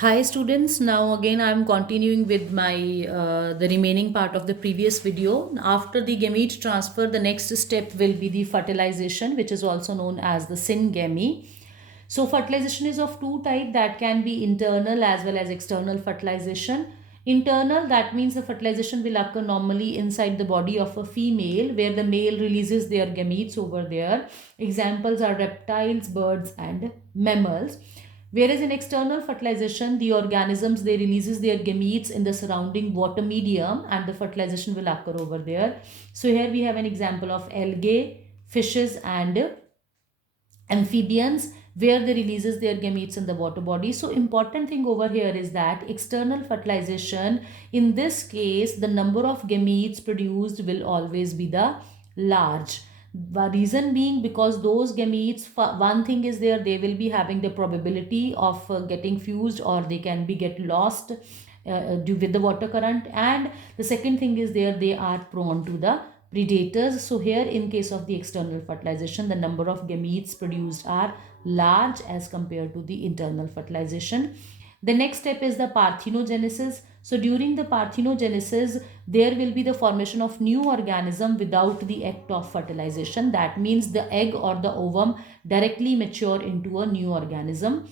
Hi students, now again I am continuing with my the remaining part of the previous video. After the gamete transfer, the next step will be the fertilization, which is also known as the syngamy. So fertilization is of two types, that can be internal as well as external fertilization. Internal, that means the fertilization will occur normally inside the body of a female, where the male releases their gametes over there. Examples are reptiles, birds and mammals. Whereas in external fertilization, the organisms, they releases their gametes in the surrounding water medium and the fertilization will occur over there. So here we have an example of algae, fishes and amphibians, where they releases their gametes in the water body. So important thing over here is that external fertilization, in this case the number of gametes produced will always be the large. The reason being because those gametes, one thing is there, they will be having the probability of getting fused, or they can be get lost due with the water current, and the second thing is there, they are prone to the predators. So here in case of the external fertilization, the number of gametes produced are large as compared to the internal fertilization. The next step is the parthenogenesis. So during the parthenogenesis, there will be the formation of new organism without the act of fertilization. That means the egg or the ovum directly mature into a new organism.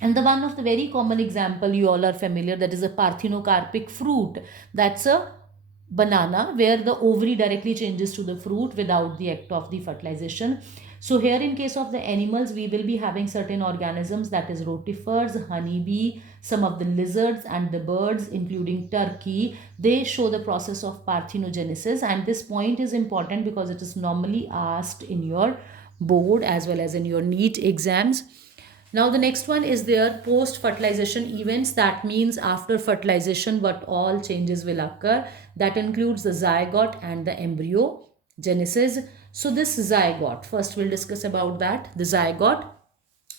And the one of the very common example you all are familiar, that is a parthenocarpic fruit. That's a banana where the ovary directly changes to the fruit without the act of the fertilization. So here in case of the animals, we will be having certain organisms, that is rotifers, honeybee, some of the lizards and the birds including turkey. They show the process of parthenogenesis, and this point is important because it is normally asked in your board as well as in your NEET exams. Now the next one is their post-fertilization events. That means after fertilization, what all changes will occur. That includes the zygote and the embryogenesis. So this zygote, first we'll discuss about that. The zygote,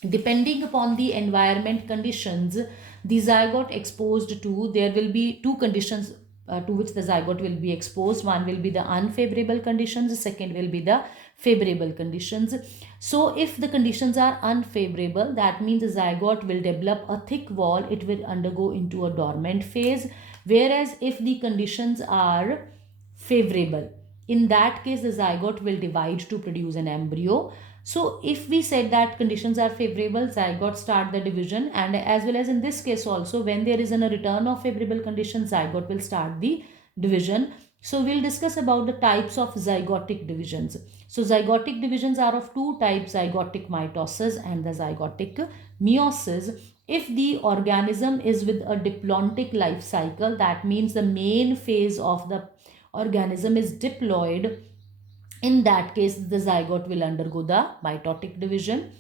depending upon the environment conditions, the zygote exposed to, there will be two conditions to which the zygote will be exposed. One will be the unfavorable conditions, second will be the favorable conditions. So if the conditions are unfavorable, that means the zygote will develop a thick wall, it will undergo into a dormant phase. Whereas if the conditions are favorable, in that case the zygote will divide to produce an embryo. So if we said that conditions are favorable, zygote start the division, and as well as in this case also, when there is a return of favorable conditions, zygote will start the division. So we'll discuss about the types of zygotic divisions. So zygotic divisions are of two types, zygotic mitosis and the zygotic meiosis. If the organism is with a diplontic life cycle, that means the main phase of the organism is diploid, in that case the zygote will undergo the mitotic division.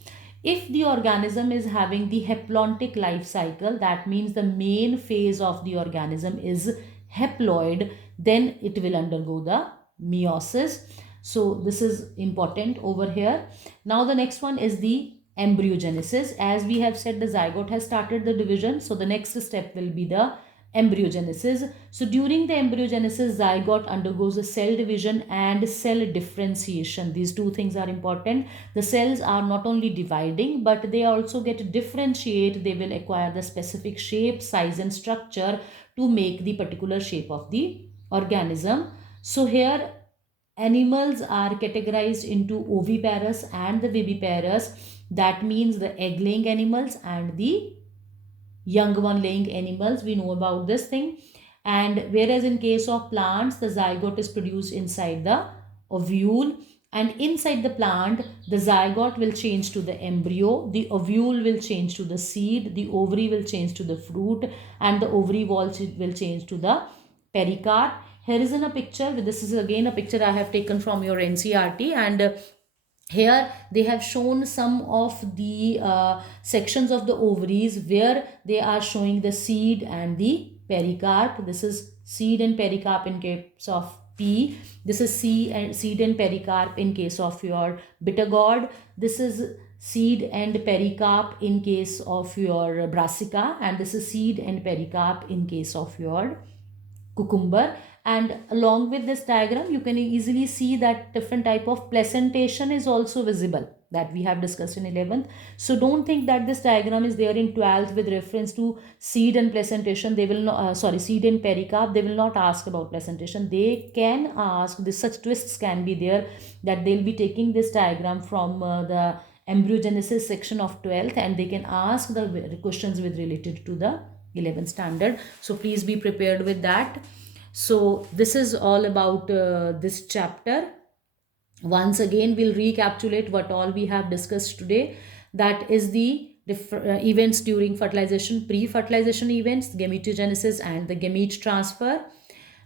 If the organism is having the haplontic life cycle, that means the main phase of the organism is haploid, then it will undergo the meiosis. So this is important over here. Now the next one is the embryogenesis. As we have said, the zygote has started the division, so the next step will be the embryogenesis. So during the embryogenesis, zygote undergoes a cell division and cell differentiation. These two things are important. The cells are not only dividing, but they also get differentiate. They will acquire the specific shape, size and structure to make the particular shape of the organism. So here animals are categorized into oviparous and the viviparous. That means the egg laying animals and the young one laying animals, we know about this thing. And whereas in case of plants, the zygote is produced inside the ovule, and inside the plant the zygote will change to the embryo, the ovule will change to the seed, the ovary will change to the fruit, and the ovary wall will change to the pericarp. Here is in a picture, this is again a picture I have taken from your NCRT, and here they have shown some of the sections of the ovaries where they are showing the seed and the pericarp. This is seed and pericarp in case of pea. This is seed and pericarp in case of your bitter gourd. This is seed and pericarp in case of your brassica, and this is seed and pericarp in case of your cucumber. And along with this diagram, you can easily see that different type of placentation is also visible. that we have discussed in 11th. So don't think that this diagram is there in 12th with reference to seed and placentation. They will not, seed and pericarp. They will not ask about placentation. They can ask, this such twists can be there, that they'll be taking this diagram from the embryogenesis section of 12th, and they can ask the questions with related to the 11th standard. So please be prepared with that. So this is all about this chapter. Once again, we'll recapitulate what all we have discussed today. That is the events during fertilization, pre-fertilization events, gametogenesis and the gamete transfer.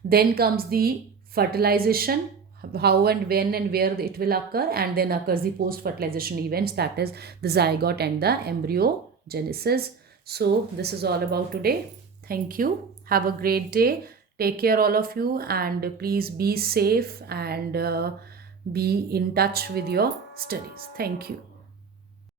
Then comes the fertilization, how and when and where it will occur, and then occurs the post-fertilization events, that is the zygote and the embryogenesis. So this is all about today. Thank you. Have a great day. Take care, all of you, and please be safe and be in touch with your studies. Thank you.